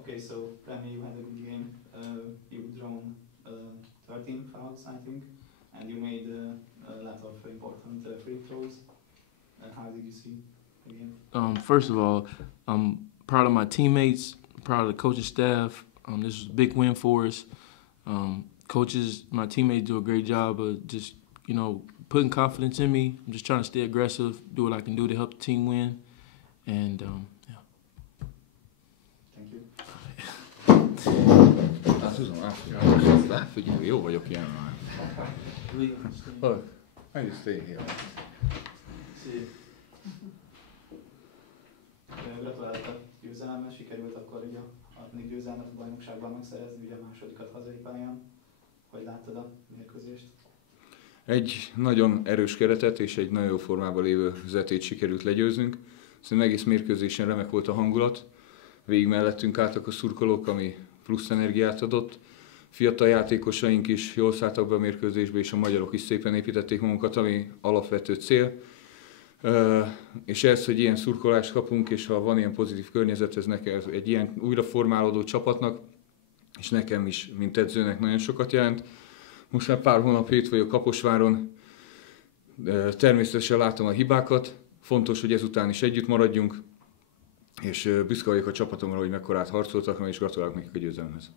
Okay, so tell me, you had a good game. You've drawn 13 fouls, I think, and you made a lot of important free throws. How did you see the game? First of all, I'm proud of my teammates, proud of the coaching staff. This was a big win for us. Coaches, my teammates do a great job of just, putting confidence in me. I'm just trying to stay aggressive, do what I can do to help the team win, and yeah. Thank you. Figyelj, jó vagyok ilyen már. Look, I just stay here. Gratulálok a győzelemben, sikerült akkor ugye a 6. győzelmet a bajnokságban megszerezni, ugye a másodikat hazai pályán. Hogy láttad a mérkőzést? Egy nagyon erős keretet és egy nagyon jó formában lévő Zetét sikerült legyőznünk. Szerintem egész mérkőzésen remek volt a hangulat. Végig mellettünk álltak a szurkolók, ami plusz energiát adott. Fiatal játékosaink is jól szálltak be a mérkőzésbe, és a magyarok is szépen építették magunkat, ami alapvető cél. És ez, hogy ilyen szurkolást kapunk, és ha van ilyen pozitív környezet, ez nekem egy ilyen újraformálódó csapatnak, és nekem is, mint edzőnek nagyon sokat jelent. Most már pár hónapja itt vagyok Kaposváron, természetesen látom a hibákat, fontos, hogy ezután is együtt maradjunk, és büszke vagyok a csapatomra, hogy mekkorát harcoltak, és gratulálok nekik a győzelemhez.